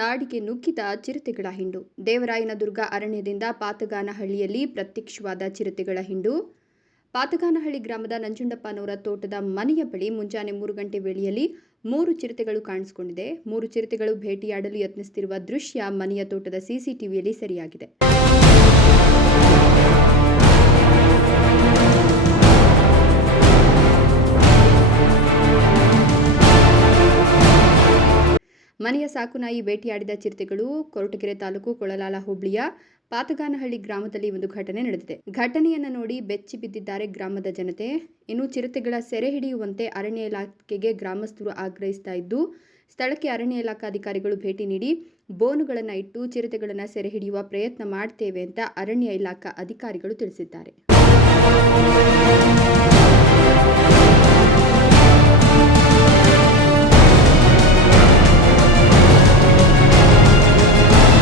ನಾಡಿಗೆ ನುಗ್ಗಿದ ಚಿರತೆಗಳ ಹಿಂಡು. ದೇವರಾಯನದುರ್ಗ ಅರಣ್ಯದಿಂದ ಪಾತಗಾನಹಳ್ಳಿಯಲ್ಲಿ ಪ್ರತ್ಯಕ್ಷವಾದ ಚಿರತೆಗಳ ಹಿಂಡು. ಪಾತಗಾನಹಳ್ಳಿ ಗ್ರಾಮದ ನಂಜುಂಡಪ್ಪನವರ ತೋಟದ ಮನೆಯ ಬಳಿ ಮುಂಜಾನೆ ಮೂರು ಗಂಟೆ ವೇಳೆಯಲ್ಲಿ ಮೂರು ಚಿರತೆಗಳು ಕಾಣಿಸಿಕೊಂಡಿದೆ. ಮೂರು ಚಿರತೆಗಳು ಭೇಟಿಯಾಡಲು ಯತ್ನಿಸುತ್ತಿರುವ ದೃಶ್ಯ ಮನೆಯ ತೋಟದ ಸಿಸಿಟಿವಿಯಲ್ಲಿ ಸೆರೆಯಾಗಿದೆ. ಮನೆಯ ಸಾಕುನಾಯಿ ಬೇಟೆಯಾಡಿದ ಚಿರತೆಗಳು ಕೊರಟಗೆರೆ ತಾಲೂಕು ಕೊಳಲಾಲ ಹುಬ್ಳಿಯ ಪಾತಗಾನಹಳ್ಳಿ ಗ್ರಾಮದಲ್ಲಿ ಒಂದು ಘಟನೆ ನಡೆದಿದೆ. ಘಟನೆಯನ್ನು ನೋಡಿ ಬೆಚ್ಚಿ ಬಿದ್ದಿದ್ದಾರೆ ಗ್ರಾಮದ ಜನತೆ. ಇನ್ನು ಚಿರತೆಗಳ ಸೆರೆ ಹಿಡಿಯುವಂತೆ ಅರಣ್ಯ ಇಲಾಖೆಗೆ ಗ್ರಾಮಸ್ಥರು ಆಗ್ರಹಿಸ್ತಾ ಇದ್ದು, ಸ್ಥಳಕ್ಕೆ ಅರಣ್ಯ ಇಲಾಖಾ ಅಧಿಕಾರಿಗಳು ಭೇಟಿ ನೀಡಿ ಬೋನುಗಳನ್ನು ಇಟ್ಟು ಚಿರತೆಗಳನ್ನು ಸೆರೆ ಹಿಡಿಯುವ ಪ್ರಯತ್ನ ಮಾಡ್ತೇವೆ ಅಂತ ಅರಣ್ಯ ಇಲಾಖಾ ಅಧಿಕಾರಿಗಳು ತಿಳಿಸಿದ್ದಾರೆ.